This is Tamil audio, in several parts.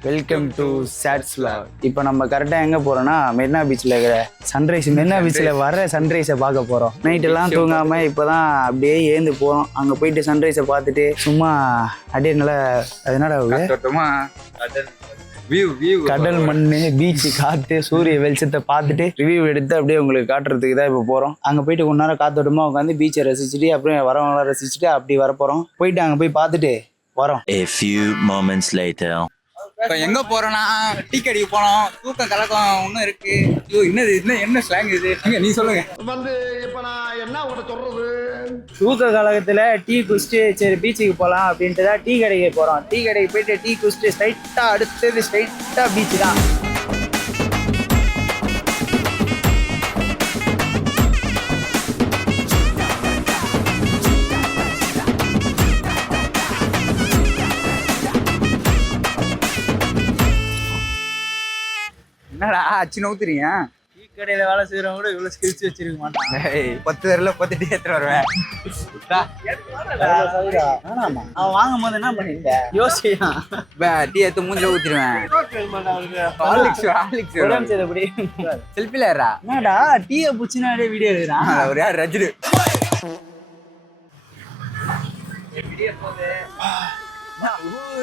வெல்கம் டு சேட்ஸ் vlog இப்போ நம்ம கரெக்டாக எங்கே போகிறோம்னா மெரினா பீச்சில் இருக்கிற சன்ரைஸ் மெரினா பீச்சில் வர சன்ரைஸை பார்க்க போகிறோம் நைட்டெல்லாம் தூங்காமல் இப்போ தான் அப்படியே ஏந்து போகிறோம் அங்கே போயிட்டு சன்ரைஸை பார்த்துட்டு சும்மா அப்படியே நல்லா அது என்னடா கடல் வியூ வியூ கடல் மண் பீச் காற்று சூரிய வெளிச்சத்தை பார்த்துட்டு ரிவ்யூ எடுத்து அப்படியே உங்களுக்கு காட்டுறதுக்கு தான் இப்போ போகிறோம் அங்கே போயிட்டு கொஞ்ச நேரம் காத்தோட்டமா உட்காந்து பீச்சை ரசிச்சுட்டு அப்புறம் வரவங்களாம் ரசிச்சுட்டு அப்படி வர போகிறோம் போயிட்டு அங்கே போய் பார்த்துட்டு வரோம். A few moments later. இப்போ எங்க போறோம்னா டீ கடைக்கு போனோம். தூக்கம் கலக்கம் ஒன்றும் இருக்கு. ஐயோ என்னது என்ன என்ன ஸ்லாங் இது? எங்க நீ சொல்லுங்க. வந்து இப்ப நான் என்ன உங்கள்கிட்ட சொல்றது? தூக்க கழகத்தில் டீ குடிச்சிட்டு சரி பீச்சுக்கு போகலாம் அப்படின்ட்டு தான் டீ கடைக்கு போகிறோம் டீ கடைக்கு போயிட்டு டீ குடிச்சிட்டு ஸ்ட்ரைட்டாக அடுத்தது ஸ்ட்ரைட்டாக பீச் தான். அச்சு நவுத்துறீங்க? டீ கடையில் வேலை செய்கிறவங்க கூட இவ்வளோ ஸ்கில்ஸ் வச்சிருக்க மாட்டாங்க. ஏய், பத்து பேர்ல பத்து டீ எடுத்துட்டு வருவேன். அவன் வாங்கும் போது என்ன பண்ணிருந்த யோசியா பே, டீ எடுத்து மூஞ்சில ஊத்திடுவேன். ஹார்லிக்ஸ் ஹார்லிக்ஸ் உடம்பு செய்தபடி செல்ஃபில ஏறா என்னடா டீயை புச்சினாடே வீடியோ எடுக்கிறான். ஒரு யார் ரஜினி.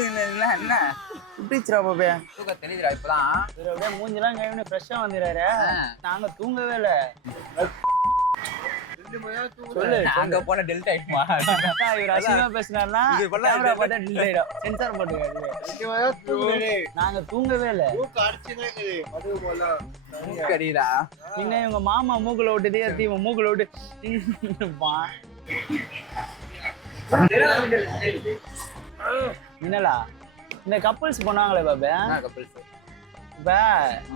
என்ன என்ன? விட்டுச்சுரா பாப்பே தூக்கம் தெளிதுடா இப்பதான். இவர் அப்படியே மூஞ்சிலாம் கழுவினு ஃப்ரெஷ்ஷாக வந்துடுறாரு. நாங்க தூங்கவே இல்லை. சொல்லு அங்க போன டெல்டா ஆயிடுமா? இவர் அசிங்கமா பேசினாருன்னா. சென்சார் நாங்க தூங்கவே இல்ல. இவங்க மாமா மூக்குல விட்டுதே இவன் மூக்குல விட்டு வா. இந்த கப்பல்ஸ் பண்ணுவாங்களே பாபே. கப்பல்ஸ் இப்ப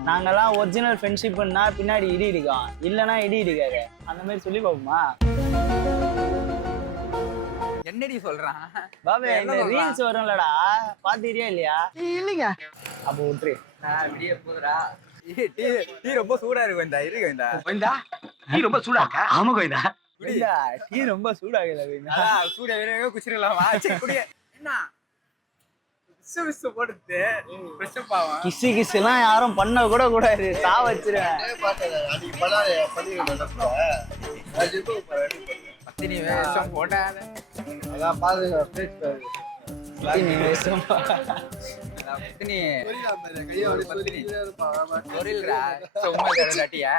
நாங்கெல்லாம் ஒரிஜினல் ஃப்ரெண்ட்ஷிப்னா பின்னாடி இடி இடிக்கும் இல்லைன்னா இடி இடிக்காது. அந்த மாதிரி சொல்லி பார்ப்போமா என்னடி சொல்றான்? பாபே என்ன இந்த? ரீல்ஸ் வரும்லடா. பாத்துக்கிறியா இல்லையா? இல்லைங்க. அப்போ விட்டுரு. நான் விடிய போதுடா. டீ டீ ரொம்ப சூடா இருக்கு இந்த இருக்கு இந்த கோவிந்தா நீ ரொம்ப சூடாக்கா ஆமா கோவிந்தா. இல்ல, டீ ரொம்ப அப்படின்னா. அதான் சூட வேற குச்சிரலாமா சரி குடிய. என்ன? ஆவான் கிசு கிசுலாம் யாரும் பண்ண கூட கூடாது. சா வச்சிருவேன். பத்தினி வேஷம் போடாத. நீ பேசும். பத்தினி பத்தினி. சும்மா தரடாட்டியா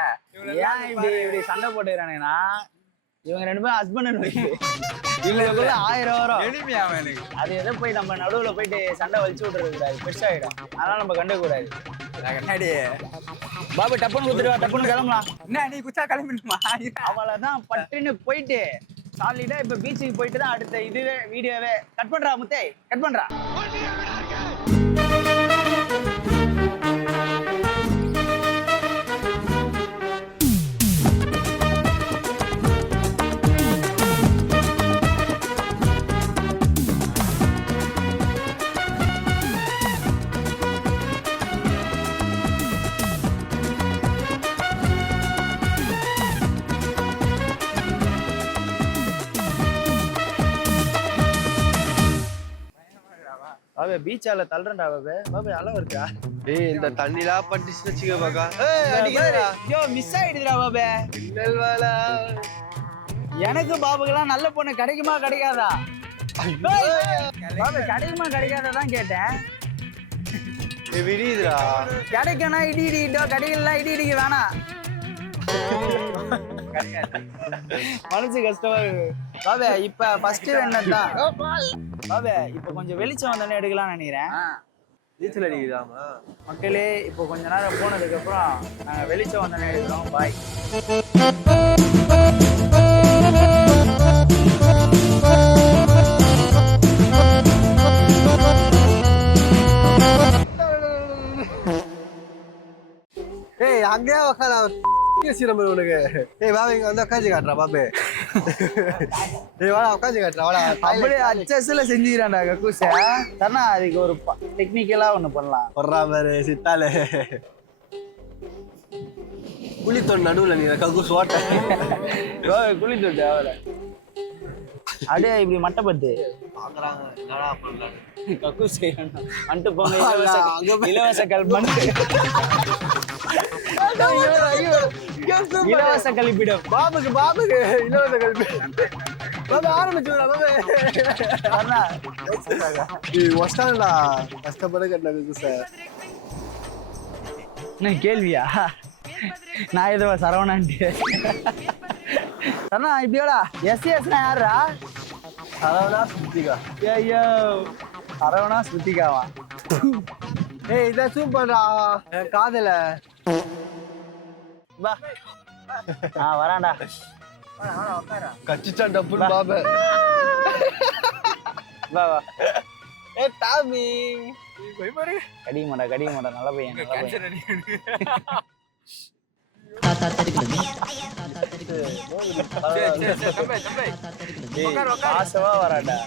ஏன் இப்படி இப்படி சண்டை போட்டுக்கிறானுங்கன்னா இவங்க ரெண்டு பேரும் ஹஸ்பண்ட் அண்ட் ஒய்ஃப் இவங்களுக்குள்ள ஆயிரம் வரும். எளிமையா எனக்கு அது எதை போய் நம்ம நடுவுல போயிட்டு சண்டை வலிச்சு விட்டுறது கூடாது பெருசாயிடும் அதனால நம்ம கண்டுக்க கூடாது என்னடி? பாபு டப்புன்னு குத்துருவா டப்புன்னு கிளம்பலாம். என்ன நீ குச்சா கிளம்பிடுமா? அவ்வளவுதான் பட்டுன்னு போயிட்டு. சாலிடா இப்ப பீச்சுக்கு போயிட்டு தான் அடுத்த இதுவே வீடியோவே கட் பண்றா முத்தே. கட் பண்றா. பாபே பீச்சால தள்ளுறா பாபே பாபே அளவு இருக்கா? டேய் இந்த தண்ணிலாம் பட்டுச்சு வச்சுக்க பாக்கா. ஐயோ மிஸ் ஆயிடுதுடா பாபே. எனக்கு பாபுக்கெல்லாம் நல்ல பொண்ணு கிடைக்குமா கிடைக்காதா? பாபு கிடைக்குமா கிடைக்காதா தான் கேட்டேன் விடியுதுடா. இடி இடிக்கிட்டோ கிடைக்கலாம் இடி இடிக்க வேணாம் மனசு கஷ்டமா இருக்கு. பாபே இப்ப ஃபர்ஸ்ட் என்னதான் பாபே இப்ப கொஞ்சம் வெளிச்சம் வந்தோடனே எடுக்கலாம்னு நினைக்கிறேன். நீச்சல் அடிக்குதாமா மக்களே இப்போ கொஞ்ச நேரம் போனதுக்கு அப்புறம் நாங்க வெளிச்சம் வந்தோடனே எடுக்கிறோம். பாய் ஏய் அங்கேயே உட்கார பேசிடுற உனக்கு. ஏய் பாபு இங்க வந்து உட்காந்து காட்டுறா பாபு. அப்படியே அச்சஸ்ல செஞ்சுக்கிறான்டா கக்கூச தனா அதுக்கு ஒரு டெக்னிக்கலா ஒண்ணு பண்ணலாம். வர்றா பாரு சித்தாலே குளித்தோன் நடுவுல நீ ககு சோட்ட குளித்துட்டு அவரை அப்படியே இப்படி மட்டப்பட்டு பாக்குறாங்க என்னடா போங்க இலவச இலவச கல்பன் இலவச கழிப்பிடம் பாபுக்கு பாபுக்கு இலவச கழிப்பிடம் பாபு ஆரம்பிச்சு பாபு அண்ணா, கஷ்டப்பட கட்டினது சார் என்ன கேள்வியா நான் எதுவா சரவணாண்டி அண்ணா இப்படியோடா எஸ் எஸ்னா யாரா சரவணா சுத்திகா ஐயோ சரவணா ஸ்ருத்திகாவா ஏய் இதான் சூப்பர்டா காதல. வா. ஆ வரான்டா. கச்சிச்சான் டப்புன்னு பாபு வா வா. ஏ டாமி. கடிக்க மாட்டா கடிக்க மாட்டா நல்ல பையன். நல்ல பையன் தாத்தா தாத்தா பாசமா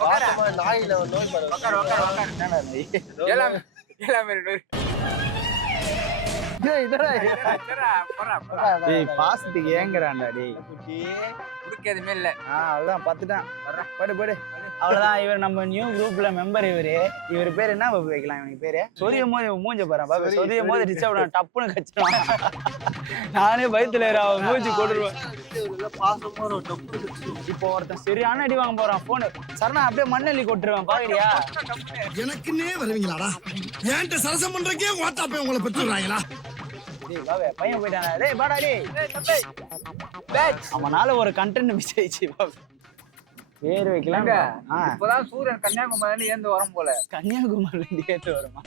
பாசமா நாயில நோய். பாசத்துக்கு ஏங்குறான்டா டேய். குடுக்க எதுவுமே இல்ல. ஆ அவ்வளோதான் பார்த்துட்டான். படு படு. அவ்வளோதான் இவர் நம்ம நியூ குரூப்ல மெம்பர் இவரு. இவர் பேர் என்ன? பாபு வைக்கலாம் இவனுக்கு பேரு. சொரிய மோதி மூஞ்ச பாரு பாபு. சொரிய மோதி டிஸ்டர்ப் டப்புன்னு கச்சிடுவான் நானே பயத்துல அவன் மூஞ்சி டப்பு இப்போ ஒருத்தன் சரியான அடி வாங்க போறான் போனு சரணா அப்படியே மண்ணள்ளி கொட்டுருவேன் பாக்குறியா? எனக்குன்னே வருவீங்களாடா? ஏன்ட்ட சரசம் பண்றக்கே ஓட்டாப்பே உங்களை பெற்றுறாங்களா பையன் போயிட்டானா. டேய் பாடா டேய். அவனால ஒரு கண்டென்ட் மிஸ் ஆயிடுச்சு பாபு பேர் வைக்கலாம் ஆ. இப்பதான் சூரியன் கன்னியாகுமரியில ஏந்து வரும் போல. கன்னியாகுமரியில இருந்து ஏத்து வருமா?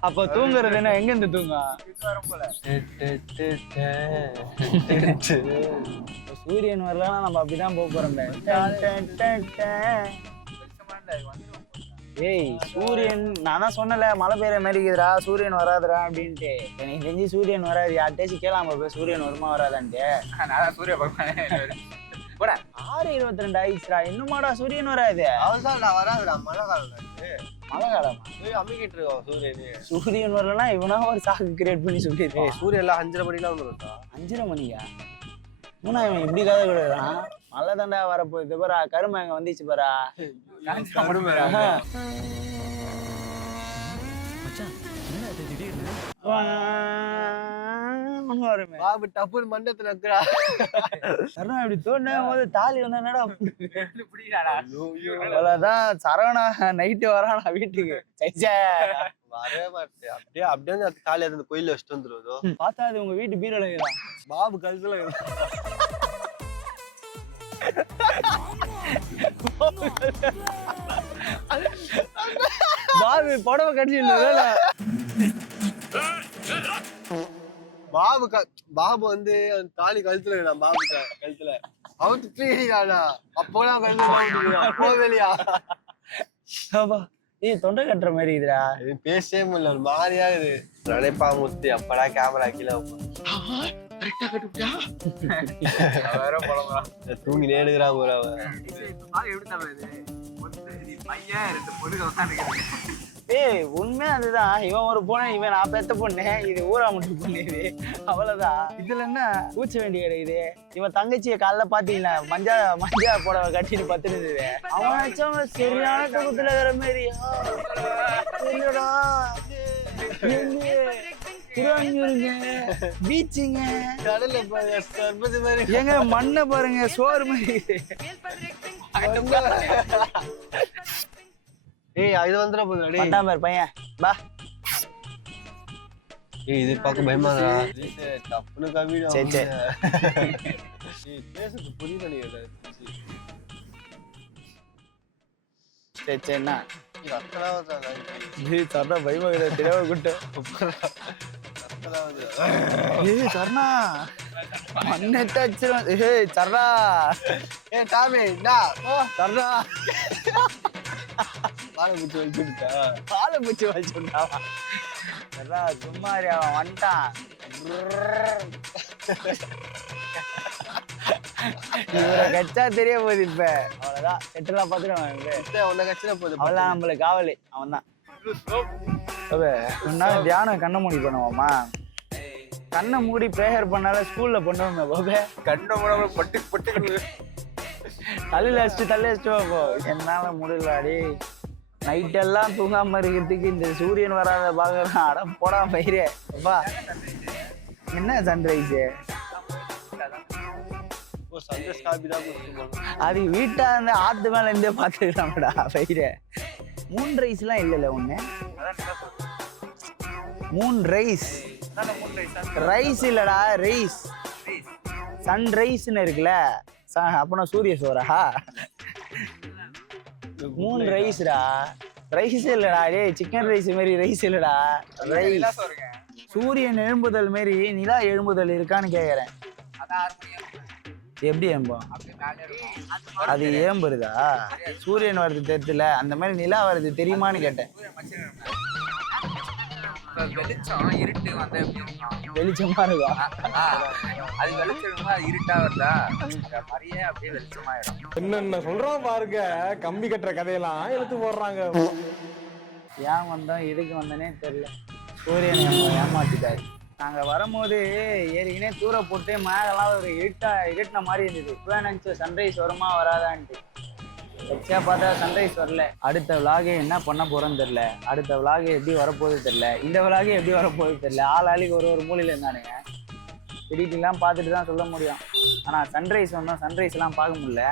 அப்ப தூங்குறது என்ன? எங்க இருந்து தூங்கும் வரும் போல. சூரியன் வரலன்னா நம்ம அப்படிதான் போக போறோம். ஏய் சூரியன் நான் தான் சொன்னல மழை பெய்யற மாதிரி இருக்குதுடா சூரியன் வராதுடா அப்படின்ட்டு. எனக்கு தெரிஞ்சு சூரியன் வராது யார்கிட்டயாச்சும் கேளாம போய் சூரியன் வருமா வராதான்ட்டு. நான் சூரிய பகவான் ஆறு இருபத்தி ரெண்டு ஆயிடுச்சுடா இன்னுமாடா சூரியன் வராது. நான் வராதுடா மழை காலம் மழை காலமா? இருக்கோம் சூரியன் சூரியன் வரலன்னா இவனா ஒரு சாக்கு கிரியேட் பண்ணி சொல்லிடுறேன் சூரியன் எல்லாம் அஞ்சரை மணிலாம் வந்துருக்கா அஞ்சரை மணியா? மூணா இவன் இப்படி கதை விடுறான் மழை தாண்டா வரப்போகுது பாரா கருமை அங்க வந்துச்சு பாரா. ஆஹா. வருமே. பாபு டப்புன்னு மண்டத்துல இருக்கிறா சரணா இப்படி தோண்டும் போது தாலி வந்தா என்னடா பிடிக்கிறாடா அவ்வளவுதான். சரவணா நைட்டு வரானா வீட்டுக்கு. சைச்சே வரவே மாட்டேன். அப்படியே அப்படியே வந்து காலையில இருந்து கோயில்ல வச்சுட்டு வந்துருவதோ? பார்த்தா அது உங்க வீட்டு பீரோல பாபு கழுத்துல பாபு புடவை கடிச்சு பாபு க- பாபு வந்து அந்த தாலி கழுத்துல இருக்கிறான் பாபு கழுத்துல. அவுத்து ட்ரீடாடா அப்போலாம் கழுத்துல போவேலியா ஏய் தொண்டை கட்டுற மாதிரி இருக்குதுடா. பேசவே முடியல. ஒரு மாதிரியா இருக்குது நினைப்பா முத்தி. அப்படா கேமரா கீழே தூங்கி நேடுகிறான் ஒரு அவன். இது பையன் ரெண்டு ஏய் உண்மை அதுதான். இவன் ஒரு பொண்ணு இவன் நான் பெத்த பொண்ணு. இது ஊரா மட்டும் பொண்ணு இது. அவ்வளவுதான். இதுல என்ன பூச்ச வேண்டிய கிடையாது இவன் தங்கச்சியை காலைல பாத்தீங்களா மஞ்சா மஞ்சா புடவை கட்டிட்டு பத்துருந்தது அவன் வச்சவங்க சரியான தூக்கத்துல இருக்கிற மாதிரி. ஆ, தெரியலடா எங்க? திருவான்மியூருங்க. பீச்சுங்க. கடல்ல பாருங்க சர்பத்து மாதிரி. ஏங்க மண்ணை பாருங்க சோறு மாதிரி. ஏய் இது வந்துட போதுடா டேய். பாரு பையன். பா. ஏய் இது பார்க்க பயமாடா டப்புனு கவிடு சரி, சரி. ஏய் பேசுறது புரியல நீ சரி சரிண்ணா ரத்தலாவது ஏய் சரணா பயமா தெரியாம ஏய் சரணா மண்ணெட்ட அடிச்சிரும் ஏய் சரணா ஏய் டாமி டா ஓ சரணா வாழை பிடிச்சி வச்சுட்டா காலை பூச்சி வச்சுட்டாவா சும்மா அவன் வந்துட்டான். இவரை கச்சா தெரிய போகுது இப்ப. அவ்வளவுதான். செட்டெல்லாம் பாத்துக்கலாம் உன்னை கட்சியில போகுது அவள்தான் நம்மளுக்கு காவலி. அவன் தான் தியானம் கண்ணை மூடி பண்ணுவோமா? கண்ணை மூடி ப்ரேயர் பண்ணால ஸ்கூல்ல பண்ணுவோமே பாபே கண்ட உடம்பு பட்டு பட்டு தள்ளில அடிச்சு தள்ளி அடிச்சுட்டு போ. என்னால முடியலாடி நைட்டெல்லாம் நைட் எல்லாம் தூங்காம இருக்கிறதுக்கு இந்த சூரியன் வராத பார்க்கலாம் அட போடா பயிரே. அப்பா. என்ன சன்ரைஸ் அது வீட்டா இருந்து ஆத்து மேல இருந்தே பாத்துக்கலாம்டா பயிரே. மூன் ரைஸ்லாம் இல்லைல்ல ஒண்ணு மூணு ரைஸ் ரைஸ் இல்லடா ரைஸ் சன்ரைஸ்னு இருக்குல்ல. அப்பனா சூரிய சோறா? மூணு ரைஸ்டா ரைஸ் இல்லடா டேய் சிக்கன் ரைஸ் மாதிரி ரைஸ் இல்லடா. ரைஸ் சூரியன் எழும்புதல் மாரி நிலா எழும்புதல் இருக்கான்னு கேக்குறேன். எப்படி இருக்கும். அது ஏம்புறதா? சூரியன் வருது தெரியல. அந்த மாதிரி நிலா வருது தெரியுமான்னு கேட்டேன். வெளிச்சம் இருட்டு வந்தா இருக்கும்? வெளிச்சமா இருக்கா ஆ, அது வெளிச்சம் இருட்டா வருதா? மாதிரியே அப்படியே வெளிச்சமாயிடும் என்னென்ன சொல்றோம் பாருங்க. கம்பி கட்டுற கதையெல்லாம் இழுத்து போடுறாங்க. ஏன் வந்தோம்? எதுக்கு வந்தனே தெரியல. சூரியன் ஏமாத்திட்டாரு. நாங்க வரும்போது ஏற்கனவே தூர போட்டு மேகெல்லாம் ஒரு இருட்டா இருட்டின மாதிரி இருந்தது. இப்போ நினச்சோம் சன்ரைஸ் வருமா வராதான்ட்டு. வச்சா பார்த்தா சன்ரைஸ் வரல. அடுத்த விலாகு என்ன பண்ண போறோம்னு தெரியல. அடுத்த விலாகு எப்படி வரப்போகுது தெரியல. இந்த விலாகு எப்படி வரப்போகுது தெரியல. ஆள் ஆளுக்கு ஒரு ஒரு மூலையில இருந்தானுங்க. எடிட்டிங்லாம் பார்த்துட்டு தான் சொல்ல முடியும். ஆனா சன்ரைஸ் வந்தோம். சன்ரைஸ் எல்லாம் பார்க்க முடியல.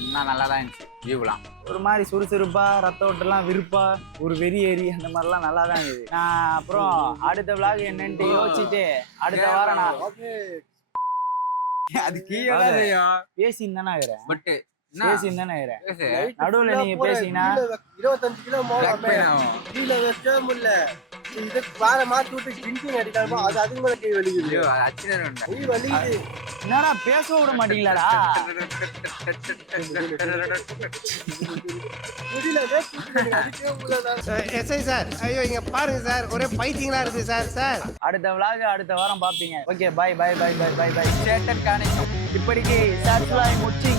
இன்னும் நல்லா தான் இருந்துச்சு. வியூலாம் ஒரு மாதிரி சுறுசுறுப்பா ரத்த ஓட்டெல்லாம் விருப்பா ஒரு வெறி ஏறி அந்த மாதிரிலாம் நல்லா தான் இருந்தது. நான் அப்புறம் அடுத்த விளாக் என்னன்ட்டு யோசிச்சுட்டு அடுத்த வாரம் நான் அது கீழே பேசின்னு தானே இருக்கிறேன் பட் என்ன பேசின்னு தானே நடுவுல நீங்க பேசினா? இருபத்தஞ்சு கிலோ. கீழே வைக்கவே முடியல. இது வேற மாத்தி விட்டு கிண்டிங் அடிக்காம அது அதுக்கு மேல கை வலிக்குது கை வலிக்குது என்னடா பேச விட மாட்டீங்களாடா? எஸ்ஐ சார் ஐயோ இங்க பாருங்க சார். ஒரே பைத்தியங்களா இருக்கு சார் சார். அடுத்த விளாக் அடுத்த வாரம் பாப்பீங்க okay bye bye bye bye bye bye Satan காணிக்கும் இப்படிக்கு சாட்சிலாய் முச்சி